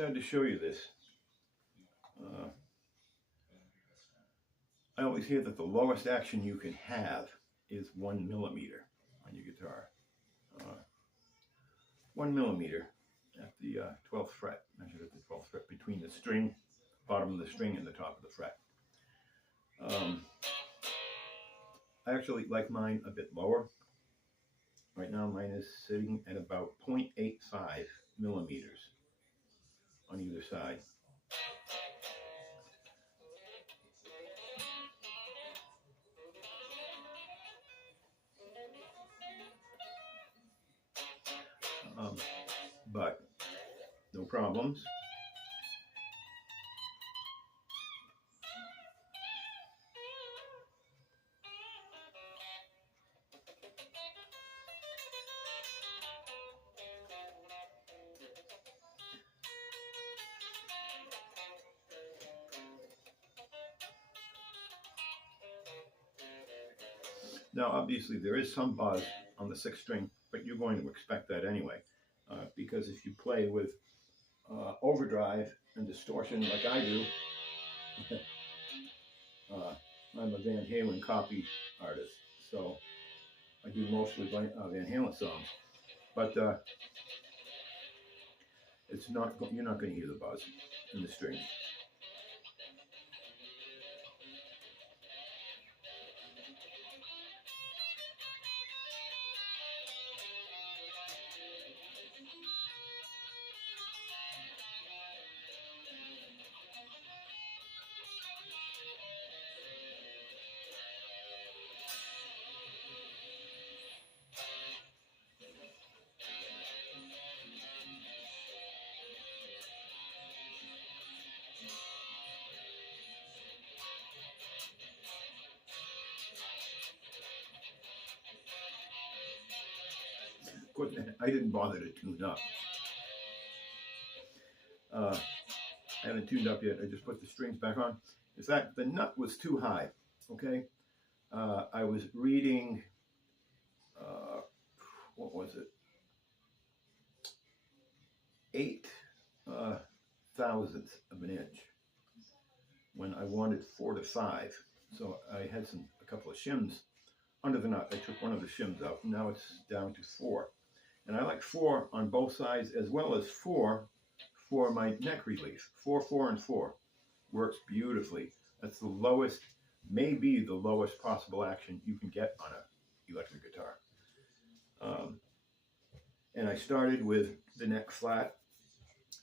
sad to show you this. I always hear that the lowest action you can have is 1 millimeter on your guitar. 1 millimeter at the 12th fret, measured at the 12th fret, between the string, bottom of the string, and the top of the fret. I actually like mine a bit lower. Right now mine is sitting at about 0.85 millimeters on either side. But no problems. Now, obviously, there is some buzz on the 6th string, but you're going to expect that anyway, because if you play with overdrive and distortion like I do, I'm a Van Halen copy artist, so I do mostly Van Halen songs, but you're not going to hear the buzz in the strings. Of course, I didn't bother to tune up. I haven't tuned up yet. I just put the strings back on. In fact, the nut was too high. Okay, I was reading. What was it? 8 thousandths of an inch when I wanted 4 to 5. So I had a couple of shims under the nut. I took one of the shims out. Now it's down to 4. And I like 4 on both sides, as well as 4 for my neck relief. 4, 4, and 4 works beautifully. That's the lowest, maybe the lowest possible action you can get on an electric guitar. And I started with the neck flat,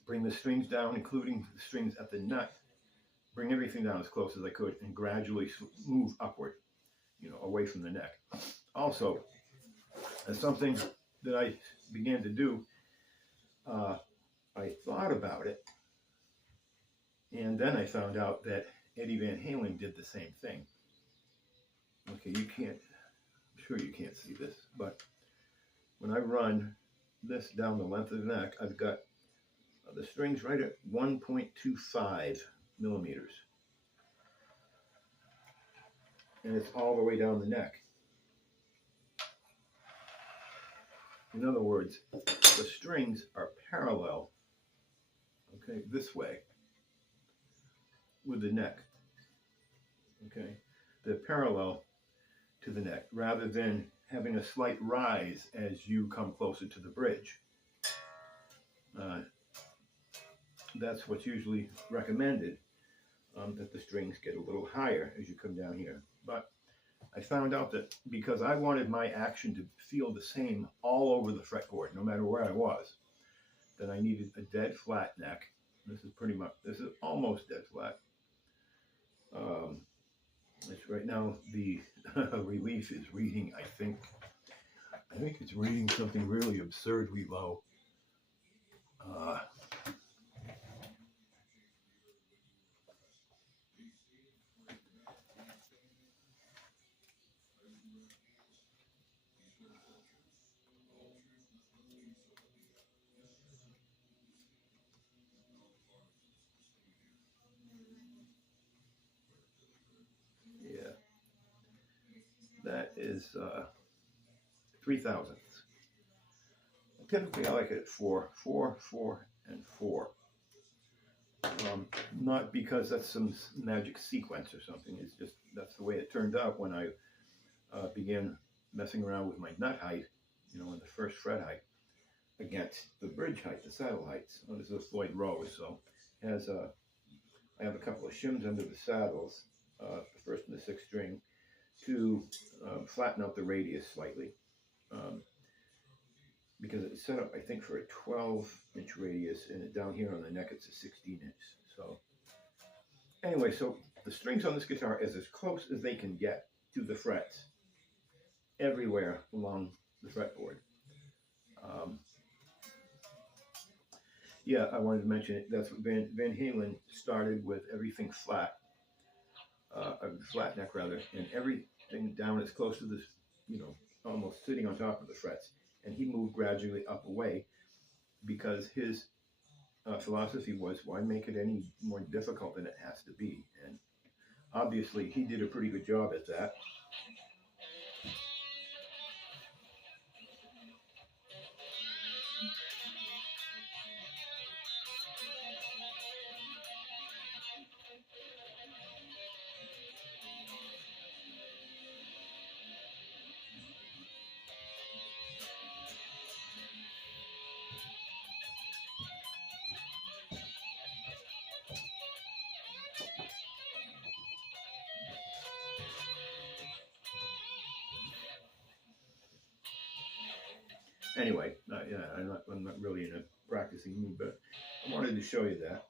bring the strings down, including the strings at the nut, bring everything down as close as I could, and gradually move upward, away from the neck. Also, as something that I began to do, I thought about it, and then I found out that Eddie Van Halen did the same thing. Okay, I'm sure you can't see this, but when I run this down the length of the neck, I've got the strings right at 1.25 millimeters. And it's all the way down the neck. In other words, the strings are parallel, okay, this way with the neck. Okay, they're parallel to the neck rather than having a slight rise as you come closer to the bridge. That's what's usually recommended, that the strings get a little higher as you come down here. But I found out that because I wanted my action to feel the same all over the fretboard, no matter where I was, that I needed a dead flat neck. This is almost dead flat. Right now the relief is reading, I think it's reading something really absurdly low. That is 3 thousandths. Typically I like it at 4, 4, 4, and 4. Not because that's some magic sequence or something. It's just that's the way it turned out when I began messing around with my nut height, you know, in the first fret height against the bridge height, the saddle heights. Well, this is a Floyd Rose, so it has I have a couple of shims under the saddles, the first and the sixth string, to flatten out the radius slightly. Because it's set up, I think, for a 12-inch radius, and down here on the neck it's a 16-inch. So anyway, so the strings on this guitar is as close as they can get to the frets everywhere along the fretboard. Yeah, I wanted to mention it. That's what Van Halen started with, everything flat, flat neck rather, and everything down as close to this, you know, almost sitting on top of the frets. And he moved gradually up away because his philosophy was, why make it any more difficult than it has to be? And obviously he did a pretty good job at that. Anyway, yeah, I'm not really in a practicing mood, but I wanted to show you that.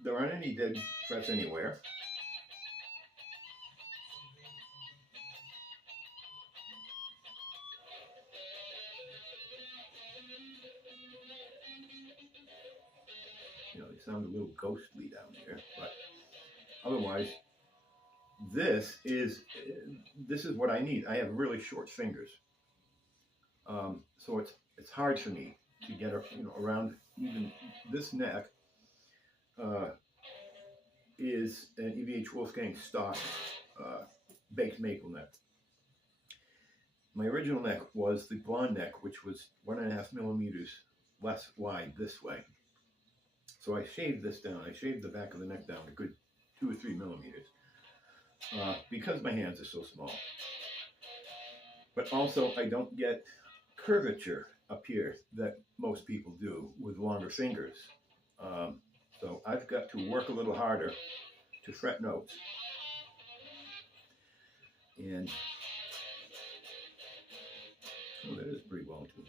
There aren't any dead frets anywhere. You know, they sound a little ghostly down here, but otherwise, this is what I need. I have really short fingers, so it's hard for me to get, you know, around. Even this neck is an EVH Wolfgang stock baked maple neck. My original neck was the blonde neck, which was 1.5 millimeters less wide this way. So I shaved this down. I shaved the back of the neck down a good 2 or 3 millimeters because my hands are so small. But also I don't get curvature up here that most people do with longer fingers. So I've got to work a little harder to fret notes. And oh, that is pretty well tuned.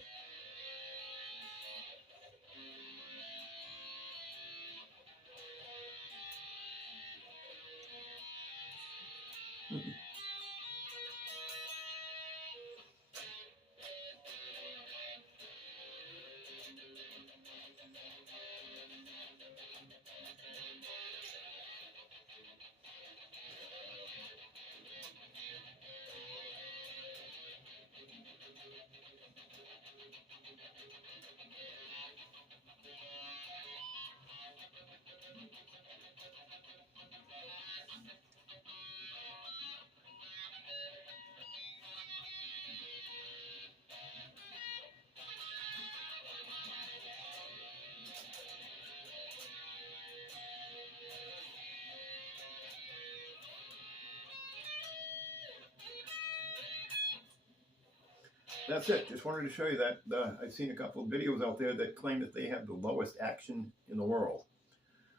That's it. Just wanted to show you that. I've seen a couple of videos out there that claim that they have the lowest action in the world.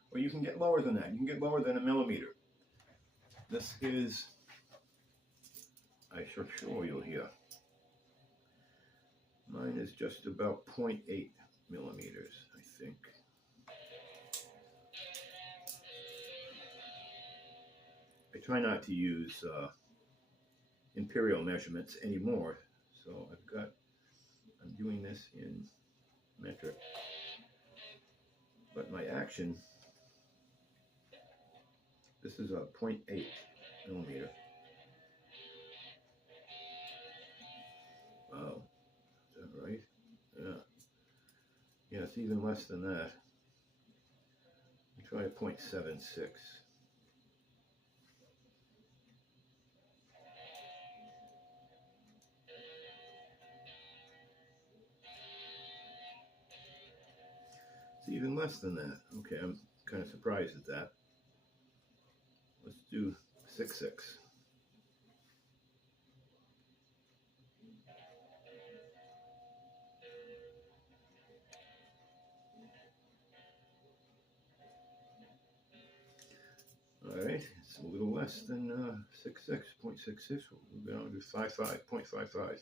Well, you can get lower than that. You can get lower than 1 millimeter. This is, I shall show you here. Mine is just about 0.8 millimeters, I think. I try not to use imperial measurements anymore. So I'm doing this in metric, but my action, this is a 0.8 millimeter. Wow, is that right? Yeah. Yeah, it's even less than that. Try a 0.76. It's even less than that. Okay, I'm kind of surprised at that. Let's do 6/6. All right, it's a little less than 6/6, 0.66. We're going to do 55, 0.55.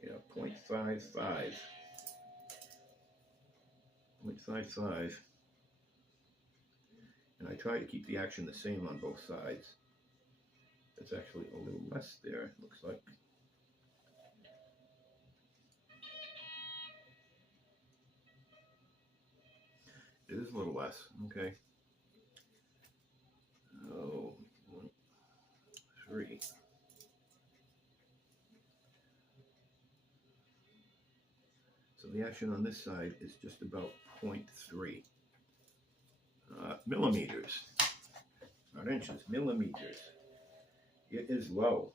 Yeah, 0.55. 0.55. And I try to keep the action the same on both sides. It's actually a little less there, it looks like. It is a little less, okay. Oh, 3. So the action on this side is just about 0.3 millimeters, not inches, millimeters. It is low.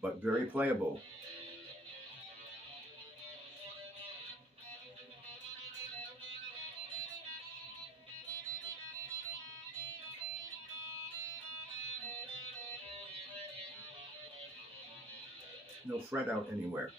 But very playable. No fret out anywhere.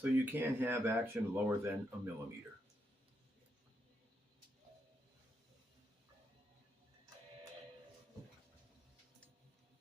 So you can have action lower than a millimeter.